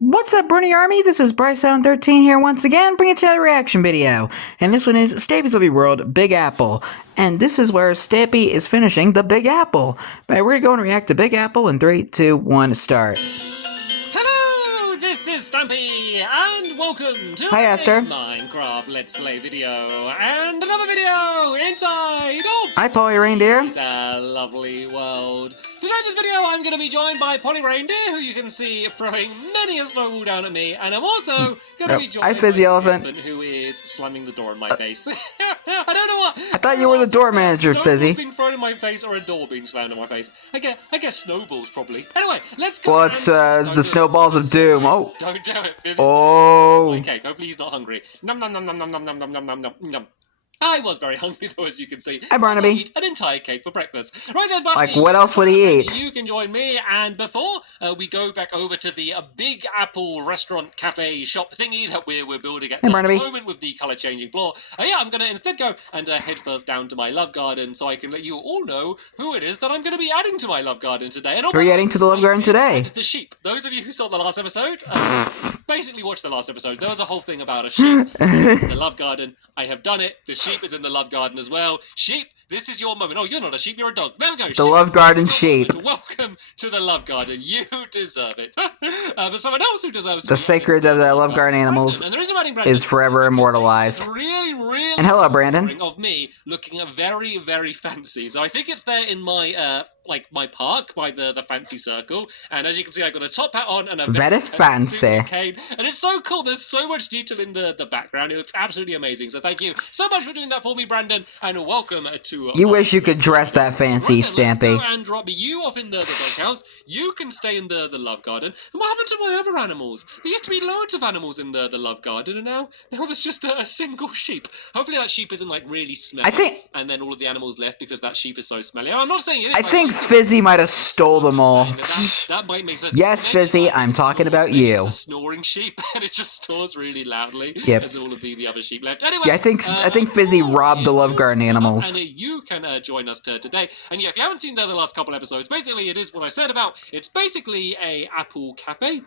What's up, Brony Army? This is BryceAllen13 here once again, bringing you another reaction video. And this one is Stampy's Lovely World, Big Apple. And this is where Stampy is finishing the Big Apple. But we're going to go and react to Big Apple in 3, 2, 1, start. Hello, this is Stampy, and welcome to Hi, Esther. Minecraft Let's Play video, and another video inside of Hi, Polly Reindeer. It's a lovely world. Today in this video, I'm going to be joined by Polly Reindeer, who you can see throwing many a snowball down at me, and I'm also going to be joined Hi, by Fizzy Elephant, who is slamming the door in my face. I don't know what. I thought you were the door manager, Fizzy. Snowballs being thrown in my face or a door being slammed in my face. I guess snowballs probably. Anyway, let's go. Well, it's the snowballs of doom. Oh. Don't do it, Fizzy. Oh. Okay, hopefully he's not hungry. Nom nom nom nom nom nom nom nom nom nom nom. I was very hungry though, as you can see. Hi, Barnaby. I eat an entire cake for breakfast. Right then, Barnaby. Like, what else would he eat? You can join me, and before we go back over to the Big Apple restaurant, cafe, shop thingy that we're building at the moment with the colour changing floor, yeah, I'm going to instead go and head first down to my love garden so I can let you all know who it is that I'm going to be adding to my love garden today. And who are you adding to the love garden today? The sheep. Those of you who saw the last episode, basically watched the last episode. There was a whole thing about a sheep in the love garden. I have done it. The sheep is in the love garden as well. Sheep, this is your moment. Oh, you're not a sheep, you're a dog. There we go. The love garden sheep. Welcome to the love garden. You deserve it. But someone else who deserves the sacred of the love garden animals is forever immortalized. Really and hello, Brandon. Of me looking very, very fancy. So I think it's there in my my park by the fancy circle, and as you can see, I got a top hat on and a very fancy cane, and it's so cool. There's so much detail in the background. It looks absolutely amazing. So thank you so much for doing that for me, Brandon, and welcome to. You wish you could dress that fancy, Stampy. Let's go and drop you off in the doghouse. You can stay in the love garden. And what happened to my other animals? There used to be loads of animals in the love garden, and now there's just a single sheep. Hopefully that sheep isn't like really smelly. And then all of the animals left because that sheep is so smelly. I'm not saying it is. I think Fizzy might have stole them all. That might make sense. Yes, Fizzy, I'm talking about you. It's a snoring sheep, and it just snores really loudly. Yep. As all of the other sheep left. Anyway, yeah, I think Fizzy robbed the love garden animals. And you can join us today. And yeah, if you haven't seen the last couple episodes, basically it is what I said about. It's basically a apple cafe.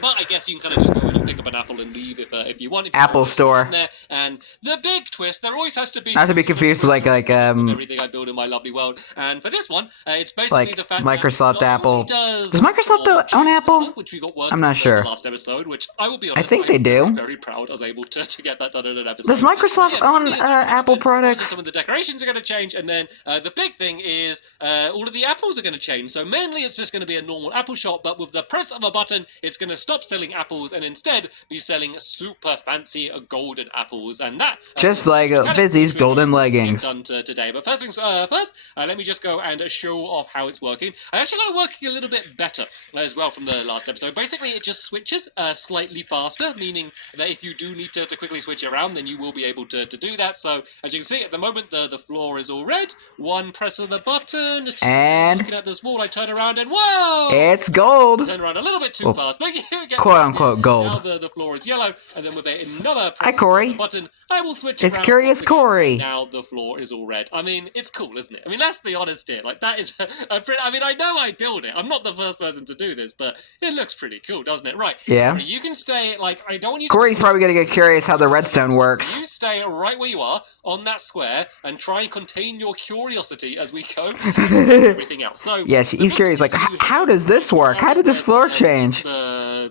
But I guess you can kind of just go in and pick up an apple and leave if you want. Apple store. There. And the big twist, there always has to be. Not to be confused with everything I build in my lovely world. And for this one, it's basically like the fact Microsoft that Apple. Does Microsoft own Apple? Which we got I'm not sure. The last episode, which I will be honest, I think they do. I'm very proud I was able to get that done in an episode. Does Microsoft own Apple products? Some of the decorations are going to change, and then the big thing is all of the apples are going to change. So mainly, it's just going to be a normal apple shop, but with the press of a button, it's going to stop selling apples and instead be selling super fancy golden apples, and that just like Fizzy's golden leggings. Done today. But first things first, let me just go and show off how it's working. I actually got it working a little bit better as well from the last episode. Basically, it just switches slightly faster, meaning that if you do need to quickly switch around, then you will be able to do that. So as you can see, at the moment, the floor is all red. One press of the button, and looking at this wall, I turn around and whoa! It's gold. Turn around a little bit too fast, but you get quote unquote gold. Now the floor is yellow, and then with another press of the button, I will switch. It's Curious Corey. Now the floor is all red. I mean, it's cool, isn't it? I mean, let's be honest here. Like that is I mean, I know I build it. I'm not the first person to do this, but it looks pretty cool, doesn't it? Right. Yeah. You can stay. Like I don't want you. Corey's probably gonna get curious how the redstone works. You stay right where you are on that square and try and contain your curiosity as we go. Everything else. So yeah, he's curious. Like, how does this work? How did this floor change?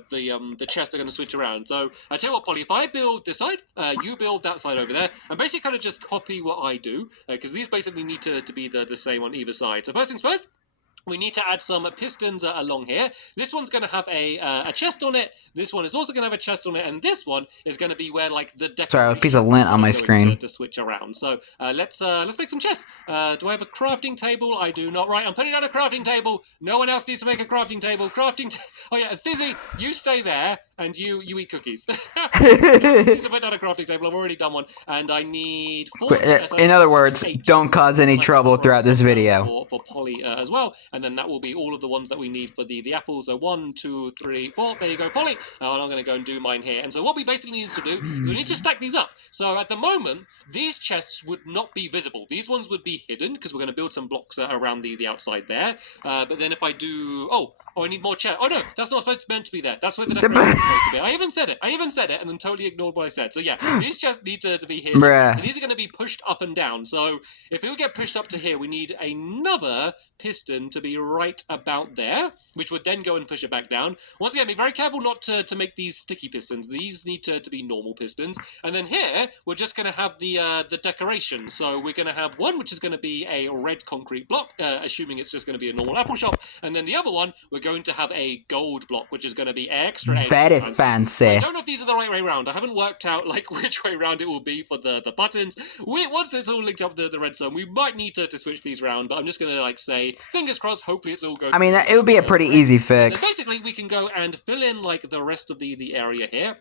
The chests are going to switch around. So I tell you what, Polly, if I build this side, you build that side over there, and basically kind of just copy what I do, because these basically need to be the same on either side. So first things first, we need to add some pistons along here. This one's going to have a chest on it. This one is also going to have a chest on it, and this one is going to be where like the decoration. Sorry, a piece of lint on my screen to switch around. So let's make some chests. Do I have a crafting table? I do not. Right, I'm putting down a crafting table. No one else needs to make a crafting table. Oh yeah, Fizzy, you stay there and you eat cookies. Please put down a crafting table. I've already done one, and I need 4 chests. In other words, don't cause any trouble throughout this video. For Polly as well. And then that will be all of the ones that we need for the apples. So 1, 2, 3, 4. There you go, Polly. And I'm going to go and do mine here. And so what we basically need to do is we need to stack these up. So at the moment, these chests would not be visible. These ones would be hidden because we're going to build some blocks around the outside there. But then if I do... Oh, Oh, I need more chair. Oh no, that's not meant to be there. That's where the decoration is supposed to be. I even said it, and then totally ignored what I said. So yeah, these chests need to be here. Bruh. So these are going to be pushed up and down. So if it will get pushed up to here, we need another piston to be right about there, which would then go and push it back down. Once again, be very careful not to make these sticky pistons. These need to be normal pistons. And then here, we're just going to have the decoration. So we're going to have one, which is going to be a red concrete block, assuming it's just going to be a normal apple shop. And then the other one, we're going to have a gold block, which is going to be extra Very fancy. fancy. I don't know if these are the right way around. I haven't worked out like which way around it will be for the buttons. Once it's all linked up the redstone, we might need to switch these around, but I'm just going to like say, fingers crossed, hopefully it's all going. I mean, it would be a pretty easy fix. Basically, we can go and fill in like the rest of the area here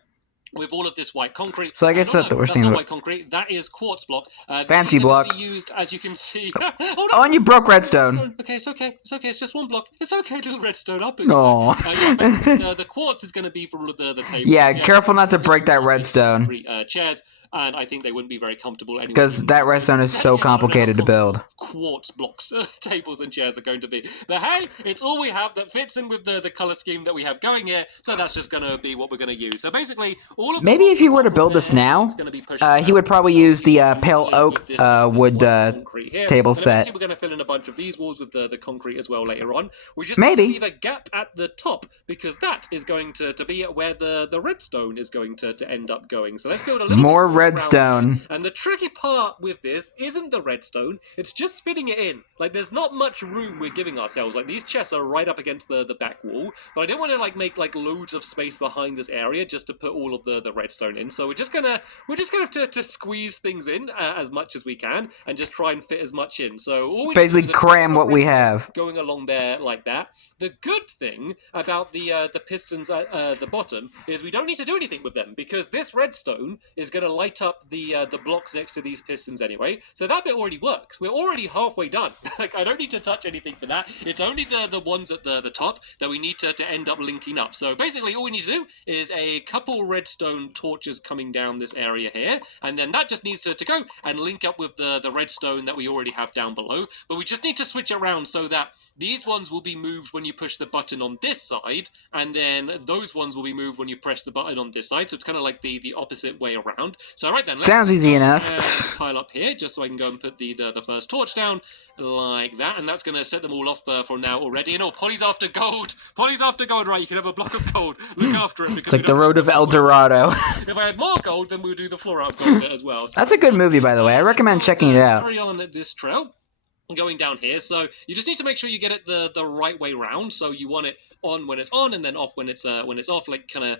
with all of this white concrete. So I guess that's not white concrete. That is quartz block. Fancy block. Used, as you can see. Oh, and you broke redstone. Okay, it's okay. It's okay. It's just one block. It's okay, little redstone. Up. No. The quartz is going to be for all of the tables. Yeah, careful not to break that redstone. Chairs. And I think they wouldn't be very comfortable anyway. Because that redstone is so complicated to build. Quartz blocks, tables and chairs are going to be. But hey, it's all we have that fits in with the colour scheme that we have going here. So that's just going to be what we're going to use. So basically, all of maybe if you were to build this now, he would probably use the pale oak wood table set. We're going to fill in a bunch of these walls with the concrete as well later on. We just maybe need to leave a gap at the top because that is going to be where the redstone is going to end up going. So let's build a little more bit redstone. And the tricky part with this isn't the redstone, it's just fitting it in. Like, there's not much room we're giving ourselves. Like, these chests are right up against the back wall, but I don't want to, like, make, like, loads of space behind this area just to put all of the redstone in. So we're just gonna have to squeeze things in as much as we can and just try and fit as much in. So all we basically cram what we have. Going along there like that. The good thing about the pistons at the bottom is we don't need to do anything with them because this redstone is going to light up the blocks next to these pistons anyway. So that bit already works. We're already halfway done. Like, I don't need to touch anything for that. It's only the ones at the top that we need to end up linking up. So basically all we need to do is a couple redstone torches coming down this area here, and then that just needs to go and link up with the redstone that we already have down below. But we just need to switch around so that these ones will be moved when you push the button on this side, and then those ones will be moved when you press the button on this side. So it's kind of like the opposite way around. So right then, let's sounds easy enough. Pile up here just so I can go and put the first torch down like that, and that's going to set them all off for now already. And Polly's after gold. Polly's after gold, right? You can have a block of gold. Look after it because it's like the road of El Dorado. If I had more gold, then we would do the floor up gold bit as well. So, that's a good movie, by the way. I recommend checking it out. Carry on this trail. Going down here, so you just need to make sure you get it the right way round. So you want it on when it's on, and then off when it's off. Like kind of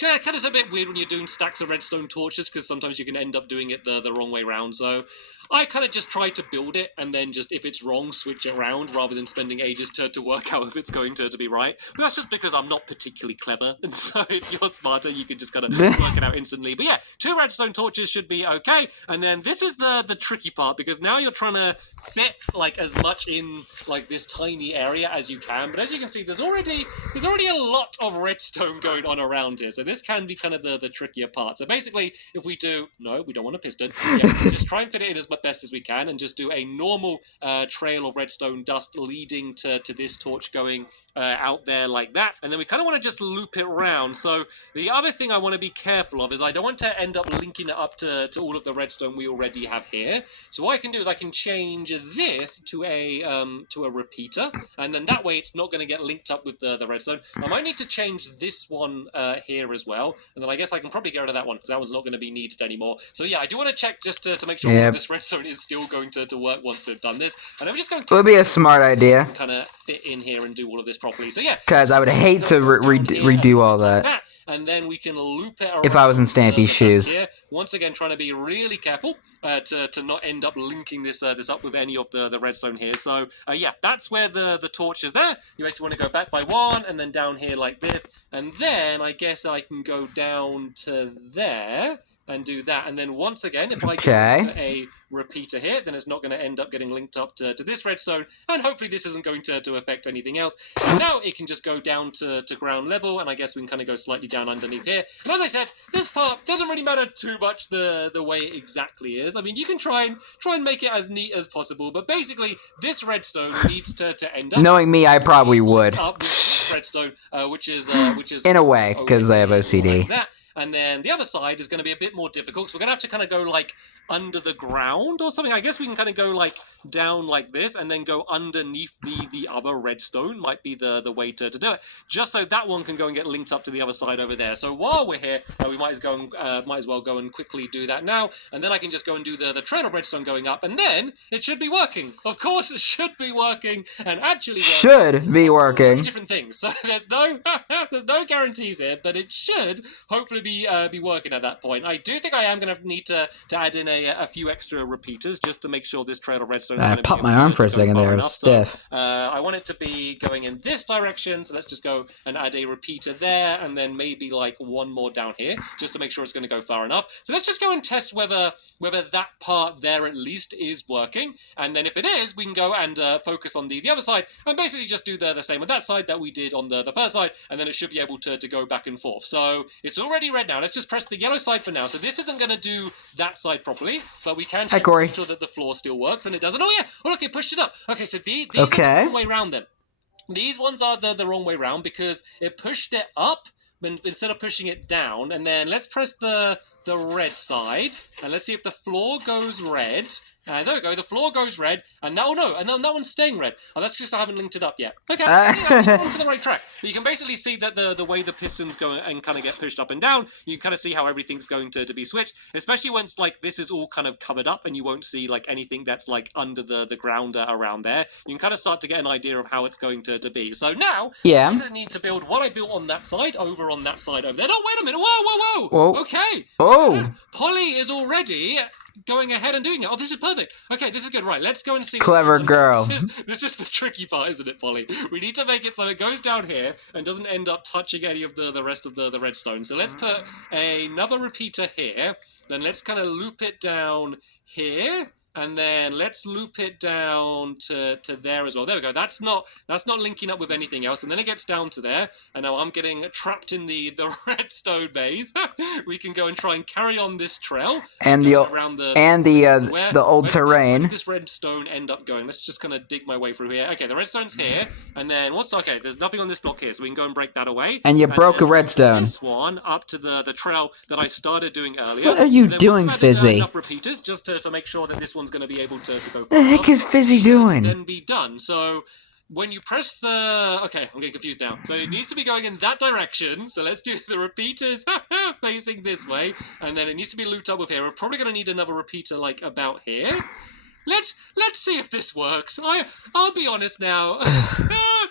a bit weird when you're doing stacks of redstone torches because sometimes you can end up doing it the wrong way round. So I kind of just try to build it and then just, if it's wrong, switch it around rather than spending ages to work out if it's going to be right. But that's just because I'm not particularly clever. And so if you're smarter, you can just kind of work it out instantly. But yeah, 2 redstone torches should be okay. And then this is the tricky part because now you're trying to fit like as much in like this tiny area as you can. But as you can see, there's already a lot of redstone going on around here. So this can be kind of the trickier part. So basically, if we do, no, we don't want a piston. Yeah, just try and fit it in as best as we can and just do a normal trail of redstone dust leading to this torch going out there like that. And then we kind of want to just loop it around. So the other thing I want to be careful of is I don't want to end up linking it up to all of the redstone we already have here. So what I can do is I can change this to a repeater, and then that way it's not going to get linked up with the redstone. I might need to change this one here as well, and then I guess I can probably get rid of that one because that one's not going to be needed anymore. So yeah, I do want to check just to make sure this redstone is still going to work once we've done this. And I'm just going to... It would be a smart idea. Kind of fit in here and do all of this properly. So yeah. Because I would hate to redo all that. And then we can loop it around. If I was in Stampy's shoes. Here. Once again, trying to be really careful to not end up linking this up with any of the redstone here. So yeah, that's where the torch is there. You basically want to go back by 1 and then down here like this. And then I guess I can go down to there and do that. And then once again, if I get a repeater here, then it's not going to end up getting linked up to this redstone, and hopefully this isn't going to affect anything else. And now it can just go down to ground level, and I guess we can kind of go slightly down underneath here. And as I said, this part doesn't really matter too much the way it exactly is. I mean, you can try and make it as neat as possible, but basically this redstone needs to end up... Knowing me, I probably would. Up with redstone, which is In a way, over 'cause I have here, OCD. like that. And then the other side is going to be a bit more difficult, so we're going to have to kind of go like under the ground or something. I guess we can kind of go like down like this and then go underneath the other redstone might be the way to do it, just so that one can go and get linked up to the other side over there. So while we're here, we might as well go and quickly do that now, and then I can just go and do the trail of redstone going up, and then it should be working. Of course, it should be working, and actually should be working. Different things. So there's no guarantees here, but it should hopefully be working at that point. I do think I am going to need to add in a few extra repeaters just to make sure this trail of redstone is going to be popped my arm for a second there. It was stiff. So, I want it to be going in this direction, so let's just go and add a repeater there, and then maybe like one more down here, just to make sure it's going to go far enough. So let's just go and test whether that part there at least is working, and then if it is, we can go and focus on the other side, and basically just do the same on that side that we did on the first side, and then it should be able to go back and forth. So it's already red now. Let's just press the yellow side for now. So this isn't going to do that side properly, but we can check to make sure that the floor still works, and it doesn't. Oh yeah, oh look, it pushed it up. Okay, so these are the wrong way round then. These ones are the wrong way round because it pushed it up instead of pushing it down. And then let's press the red side, and let's see if the floor goes red. There we go, the floor goes red, and that one's staying red. Oh, that's just I haven't linked it up yet. Okay, I think we're onto the right track. But you can basically see that the way the pistons go and kind of get pushed up and down, you can kind of see how everything's going to be switched, especially when it's like this is all kind of covered up and you won't see like anything that's like under the ground around there. You can kind of start to get an idea of how it's going to be. So now, I need to build what I built on that side over on that side over there. Oh, wait a minute. Whoa. Okay. Oh. Polly is already going ahead and doing it. Oh, this is perfect. Okay, this is good. Right, let's go and see. Clever girl. This is the tricky part, isn't it, Polly? We need to make it so it goes down here and doesn't end up touching any of the rest of the redstone. So let's put another repeater here. Then let's kind of loop it down here. And then let's loop it down to there as well. There we go. That's not linking up with anything else. And then it gets down to there. And now I'm getting trapped in the redstone maze. We can go and try and carry on this trail. And the old terrain. Where did this redstone end up going? Let's just kind of dig my way through here. Okay, the redstone's here. And then okay, there's nothing on this block here. So we can go and break that away. And you broke a redstone. This one up to the trail that I started doing earlier. What are you doing, Fizzy? Enough repeaters just to make sure that this one's going to be able to go. The heck is Fizzy doing? Then be done. So when you press okay, I'm getting confused now. So it needs to be going in that direction. So let's do the repeaters facing this way, and then it needs to be looped up with here. We're probably going to need another repeater like about here. Let's see if this works. I'll be honest now.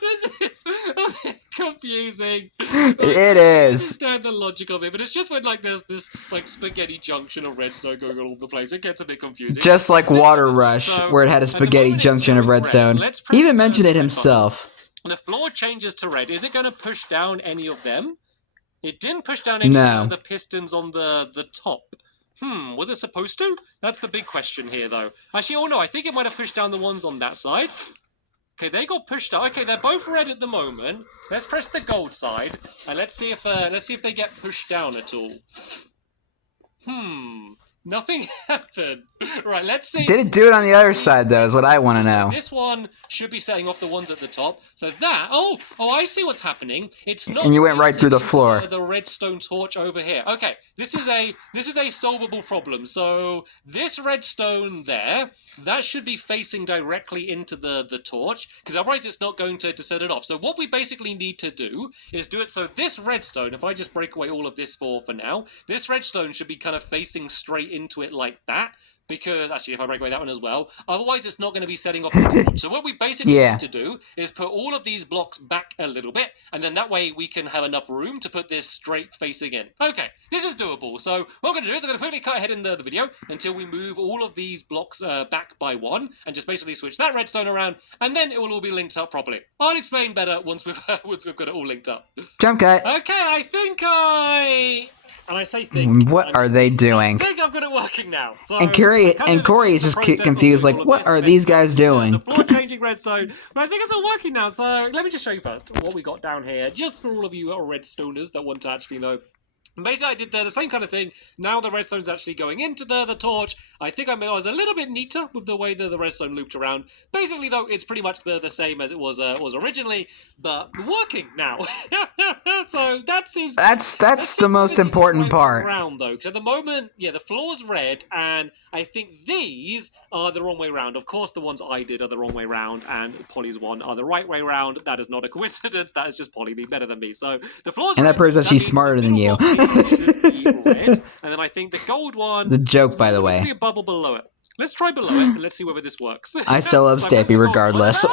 This is a bit confusing. It I is. understand the logic of it, but it's just when like there's this like spaghetti junction of redstone going all over the place, it gets a bit confusing. Just like Water Rush, where it had a spaghetti junction of redstone. He even mentioned it himself. The floor changes to red. Is it going to push down any of them? It didn't push down any of the pistons on the top. Was it supposed to? That's the big question here, though. Actually, oh no, I think it might have pushed down the ones on that side. Okay, they got pushed out. Okay, they're both red at the moment. Let's press the gold side, and let's see if they get pushed down at all. Nothing happened. Right, let's see. Did it do it on the other side, though, is what I want to know. So this one should be setting off the ones at the top. So that, oh, I see what's happening. It's not. And you went right through the floor. The redstone torch over here. Okay, this is a solvable problem. So this redstone there, that should be facing directly into the torch, because otherwise it's not going to set it off. So what we basically need to do is do it so this redstone, if I just break away all of this for now, this redstone should be kind of facing straight into it like that. Because, actually, if I break away that one as well, otherwise it's not going to be setting off the torch. So what we basically need to do is put all of these blocks back a little bit, and then that way we can have enough room to put this straight facing in. Okay, this is doable. So what I'm going to do is I'm going to quickly cut ahead in the video until we move all of these blocks back by one, and just basically switch that redstone around, and then it will all be linked up properly. I'll explain better once we've got it all linked up. Jump cut. Okay, I think and I say think. What are they doing? I think I've got it working now. So and Corey is just confused, like, what are these guys doing? The floor changing redstone. But I think it's all working now, so let me just show you first what we got down here, just for all of you redstoners that want to actually know And basically, I did the same kind of thing. Now the redstone's actually going into the torch. I think I was a little bit neater with the way the redstone looped around. Basically, though, it's pretty much the same as it was originally, but working now. So that seems That's the most important part. Round though, because at the moment, yeah, the floor's red, and I think these are the wrong way round. Of course, the ones I did are the wrong way round, and Polly's one are the right way round. That is not a coincidence. That is just Polly being better than me. So the floor's And red. that proves that she's smarter than you. Should be red, and then I think the gold one. The joke, by the way. To be above or below it. Let's try below it, and let's see whether this works. I still love Stampy regardless.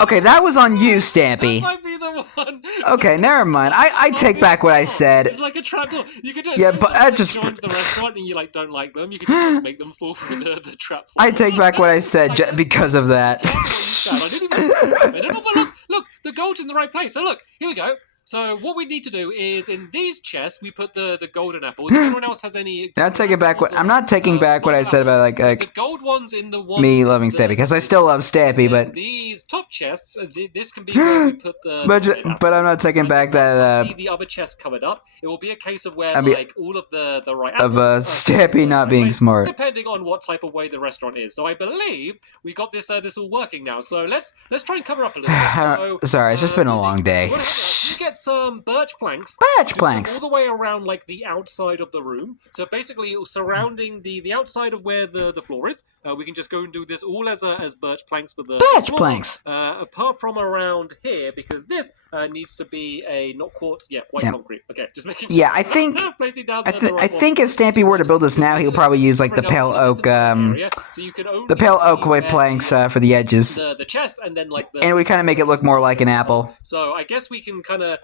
Okay, that was on you, Stampy. That might be the one. Okay, never mind. I take back what I said. It's like a trapdoor. You could do it. Yeah, but I just joined the restaurant and you like don't like them. You could just make them fall through the trap. I take back what I said because of that. I didn't even. But look, the gold's in the right place. So look, here we go. So what we need to do is in these chests we put the golden apples. If anyone else has any, I'm not taking back what I said about like the gold ones in the ones me loving Stampy, because I still love Stampy, but these top chests, this can be where we put the. But I'm not taking back that. The other chest covered up. It will be a case of where like all of the right of apples Stampy not being smart, depending on what type of way the restaurant is. So I believe we got this all working now. So let's try and cover up a little bit. So, sorry, it's just been a long day. You get some birch planks. All the way around like the outside of the room. So basically surrounding the outside of where the floor is. We can just go and do this all as birch planks for the birch floor. Planks. Apart from around here, because this needs to be a not quartz, white concrete. Okay, just making sure. Yeah, I think placing down I think if Stampy were to build this now, he'll probably use like the pale oak the pale oak white planks for the edges. The chest, and then like and we kind of make it look more like an apple. So I guess we can kind of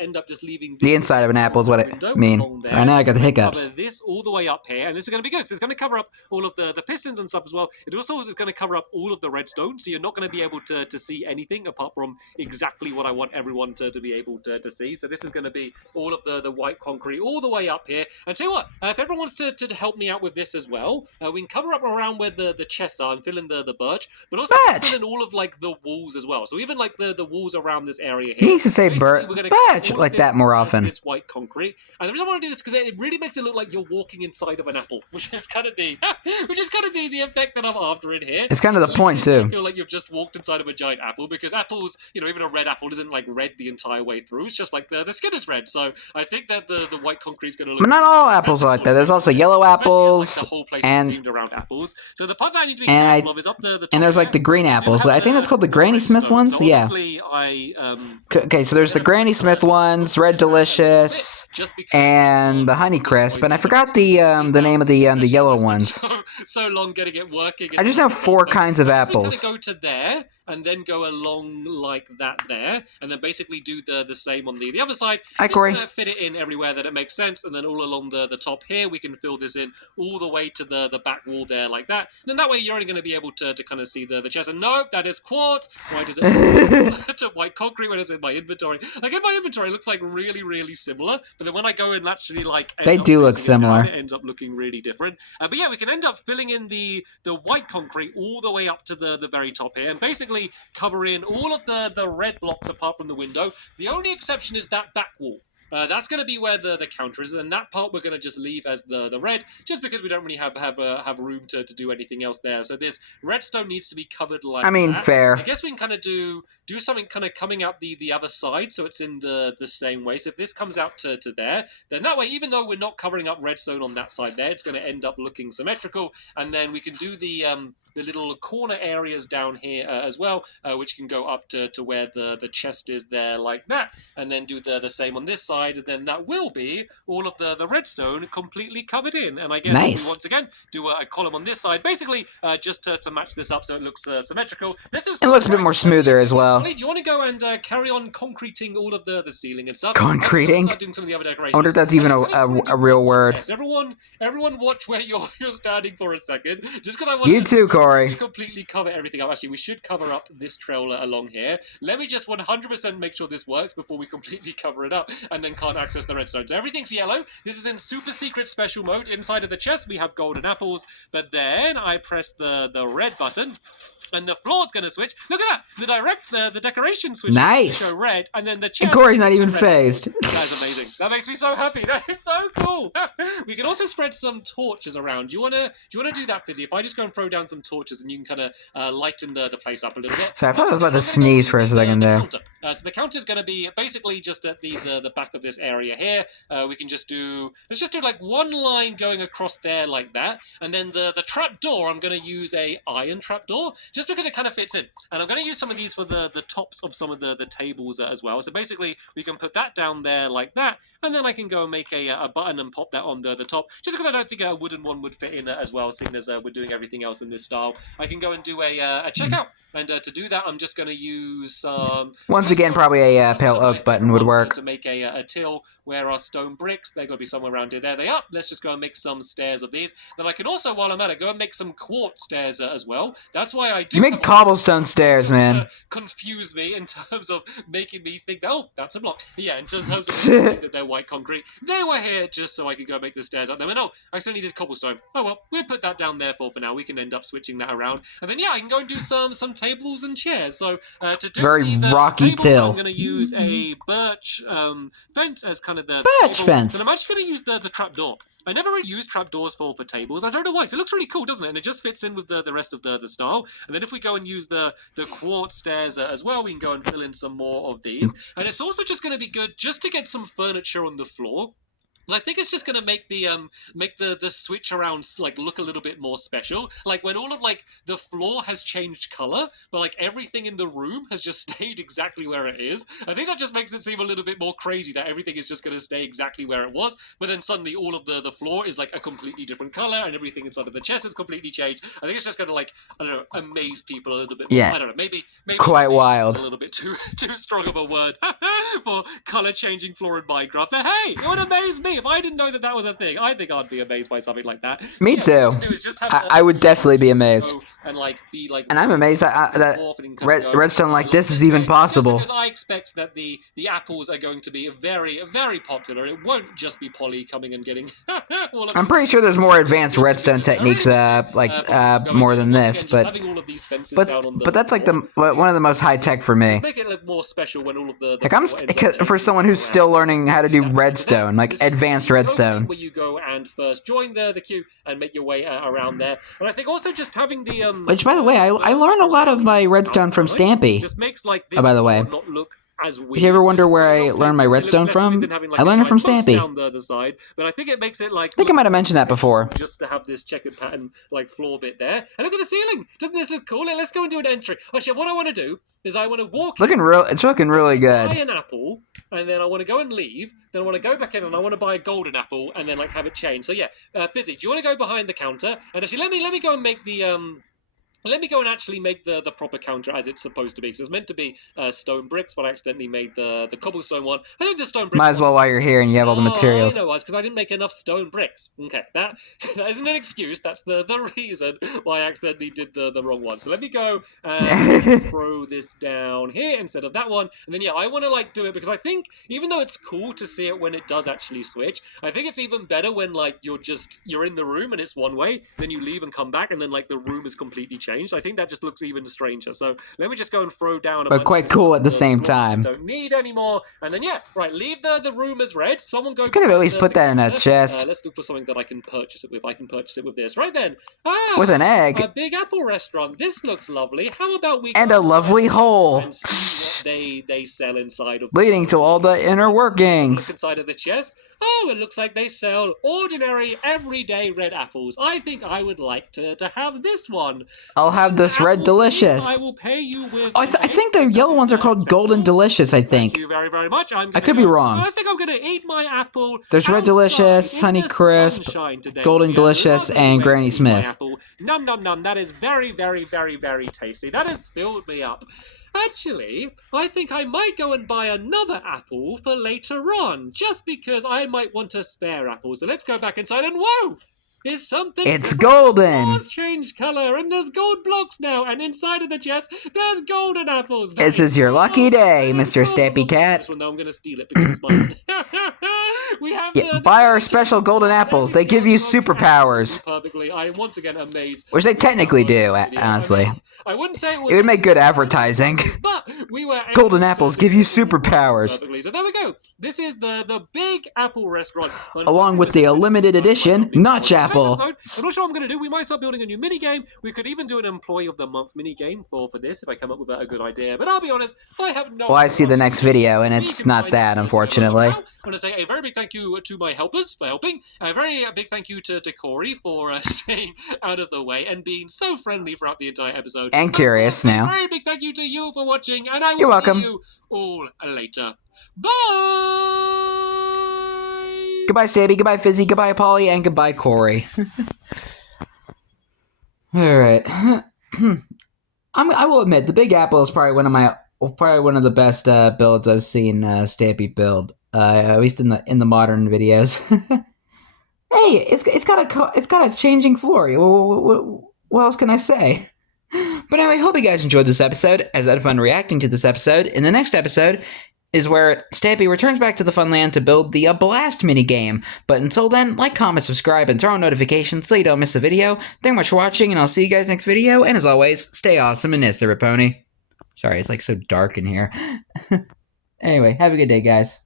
end up just leaving the inside of an apple is what I mean. Right now I got the hiccups. Cover this all the way up here, and this is going to be good because it's going to cover up all of the pistons and stuff as well. It also is going to cover up all of the redstone, so you're not going to be able to see anything apart from exactly what I want everyone to be able to see. So this is going to be all of the white concrete all the way up here. And tell you what, if everyone wants to help me out with this as well, we can cover up around where the chests are and fill in the birch, but also fill in all of like the walls as well. So even like the walls around this area here. He needs to say birch like that more often. This white concrete, and the reason I want to do this because it really makes it look like you're walking inside of an apple, which is kind of the effect that I'm after in here. It's kind of the point too. I feel like you've just walked inside of a giant apple because apples, even a red apple isn't like red the entire way through. It's just like the skin is red. So I think that the white concrete's going to look. But not all apples are like that. There's also yellow apples, the whole place is themed around apples. So the part that I need to be careful of is up the top and there's like the green apples. I think that's called the Granny Smith ones. So yeah. Okay, so there's the Granny Smith ones, Red Delicious, and the Honey Crisp, and I forgot the name of the yellow ones. So long getting it working. I just know 4 kinds of apples. Go to there and then go along like that there, and then basically do the same on the other side. Hi, Corey. Just fit it in everywhere that it makes sense, and then all along the top here, we can fill this in all the way to the back wall there like that. And then that way you're only going to be able to kind of see the chest. And nope, that is quartz. Why does it to white concrete when it's in my inventory? Like in my inventory, it looks like really, really similar, but then when I go and actually like they do look similar. It ends up looking really different. But yeah, we can end up filling in the white concrete all the way up to the very top here, and basically cover in all of the red blocks apart from the window. The only exception is that back wall. That's going to be where the counter is, and that part we're going to just leave as the red, just because we don't really have room to do anything else there. So this redstone needs to be covered like that. Fair. I guess we can kind of do something kind of coming out the other side, so it's in the same way. So if this comes out to there, then that way, even though we're not covering up redstone on that side there, it's going to end up looking symmetrical, and then we can do the little corner areas down here as well, which can go up to where the chest is there like that, and then do the same on this side, and then that will be all of the redstone completely covered in. And I guess we once again do a column on this side, basically just to match this up so it looks symmetrical. It looks a bit more smoother as well. Do you want to go and carry on concreting all of the ceiling and stuff? Concreting? Doing some of the other decorations. I wonder if that's even a real word. Yes, everyone watch where you're standing for a second. Just because I want you too, Corey. Completely cover everything up. Actually, we should cover up this trailer along here. Let me just 100% make sure this works before we completely cover it up and then can't access the redstone. So everything's yellow. This is in super secret special mode. Inside of the chest, we have golden apples, but then I press the red button, and the floor's going to switch. Look at that! The decoration switch. Nice. To show red, and then the chest. And Corey's not even phased. That is amazing. That makes me so happy. That is so cool. We can also spread some torches around. Do you wanna do that, Fizzy? If I just go and throw down some torches, and you can kind of lighten the place up a little bit. So I thought I was about to sneeze for a second there. Counter. So the counter is going to be basically just at the back of this area here. We can just do let's just do like one line going across there like that, and then the trap door. I'm going to use a iron trap door just because it kind of fits in, and I'm going to use some of these for the tops of some of the tables as well. So basically, we can put that down there like that, and then I can go and make a button and pop that on the top, just because I don't think a wooden one would fit in as well, seeing as we're doing everything else in this style. I can go and do a checkout, and to do that, I'm just going to use some. Once again, probably a pale oak button would work. To make a till where our stone bricks, they're going to be somewhere around here. There they are. Let's just go and make some stairs of these. Then I can also, while I'm at it, go and make some quartz stairs as well. That's why I do. You make cobblestone stairs, man. To confuse me in terms of making me think that, oh, that's a block. Yeah, in terms of think that they're white concrete. They were here just so I could go make the stairs up there. And oh, I accidentally did cobblestone. Oh well, we'll put that down there for now. We can end up switching that around. And then yeah, I can go and do some tables and chairs. So to do very rocky tables, till. I'm going to use a birch fence as kind of the birch table. fence. And I'm actually going to use the trap door. I never really use trapdoors for tables. I don't know why. So it looks really cool, doesn't it? And it just fits in with the rest of the style. And then if we go and use the quartz stairs as well, we can go and fill in some more of these. And it's also just going to be good just to get some furniture on the floor. I think it's just gonna make the switch around like look a little bit more special. Like when all of like the floor has changed color, but like everything in the room has just stayed exactly where it is. I think that just makes it seem a little bit more crazy that everything is just gonna stay exactly where it was. But then suddenly all of the floor is like a completely different color, and everything inside of the chest is completely changed. I think it's just gonna like I don't know amaze people a little bit. Yeah. More. I don't know. Maybe quite wild. A little bit too strong of a word for color changing floor in Minecraft. But hey, it would amaze me. If I didn't know that was a thing, I think I'd be amazed by something like that. Me too. I would definitely be amazed. And like be like. And I'm amazed that redstone like this is even possible. Because I expect that the apples are going to be very, very popular. It won't just be Polly coming and getting. I'm pretty sure there's more advanced redstone techniques, more than this, but that's like one of the most high tech for me. Make it look more special when all of the like for someone who's still learning how to do redstone, like advanced redstone. Where you go and first join the queue and make your way around there. And I think also just having the which, by the way, I learned a lot of my redstone from Stampy. Just makes like this by the way. Not look as weird. If you ever wonder where I learned my redstone from, I learned it from Stampy. Down the side, but I think it makes it like. I think I might have mentioned that before. Just to have this checkered pattern like floor bit there, and look at the ceiling. Doesn't this look cool? Let's go and do an entry. Actually, what I want to do is I want to walk. It's looking really good. Buy an apple, and then I want to go and leave. Then I want to go back in, and I want to buy a golden apple, and then like have it changed. So yeah, Fizzy, do you want to go behind the counter? And actually, let me go and make the Let me go and actually make the proper counter as it's supposed to be. Because it's meant to be stone bricks, but I accidentally made the cobblestone one. I think the stone bricks. Might as well while you're here and you have all the materials. I know, because I didn't make enough stone bricks. Okay, that isn't an excuse. That's the reason why I accidentally did the wrong one. So let me go and throw this down here instead of that one. And then yeah, I want to like do it because I think even though it's cool to see it when it does actually switch, I think it's even better when like you're in the room and it's one way, then you leave and come back, and then like the room is completely changed. I think that just looks even stranger. So let me just go and throw down but quite cool at the same time. Don't need anymore. And then yeah, right, leave the room as red. Someone go. You could have at least put that in a chest. Let's look for something that I can purchase it with. I can purchase it with this. Right then. With an egg. A Big Apple restaurant. This looks lovely. How about we and a lovely hole. And see what they sell inside of leading to all the inner workings. Inside of the chest. Oh, it looks like they sell ordinary, everyday red apples. I think I would like to have this one. I'll have this red delicious. I will pay you with. I think the yellow ones are called golden delicious. I think. Thank you very, very much. I could be wrong. I think I'm gonna eat my apple. There's red delicious, honey crisp, golden delicious, and Granny Smith. Num num num. That is very, very, very, very tasty. That has filled me up. Actually, I think I might go and buy another apple for later on, just because I might want a spare apple. So let's go back inside and whoa! Is something. It's golden! It's changed colour and there's gold blocks now, and inside of the chest, there's golden apples. This is your lucky day, Mr. Stampy Cat. This one though, I'm going to steal it because it's mine. We have Yeah, buy our special golden apples. They give you superpowers. Perfectly. I am once again amazed. Which they technically do, honestly. I wouldn't say it was. It would make good advertising. But we were Golden apples give you superpowers. Perfectly. So there we go. This is the Big Apple restaurant. Along with the limited edition Notch Apple. I'm not sure what I'm going to do. We might start building a new mini game. We could even do an Employee of the Month mini game for this if I come up with a good idea. But I'll be honest, I have no. Well, I see the next video, and it's not that, unfortunately. I want to say a very big thank you to my helpers for helping. A very big thank you to Corey for staying out of the way and being so friendly throughout the entire episode. And curious now. A very big thank you to you for watching, and I will see you all later. Bye! Goodbye, Stampy. Goodbye, Fizzy. Goodbye, Polly. And goodbye, Corey. Alright. I will admit, the Big Apple is probably one of the best builds I've seen Stampy build. At least in the modern videos. Hey, it's got a changing floor. What else can I say? But anyway, hope you guys enjoyed this episode, as I had fun reacting to this episode. In the next episode is where Stampy returns back to the Funland to build the Blast minigame. But until then, like, comment, subscribe, and turn on notifications so you don't miss a video. Thank you much for watching, and I'll see you guys next video. And as always, stay awesome and Pony. Sorry, it's like so dark in here. Anyway, have a good day, guys.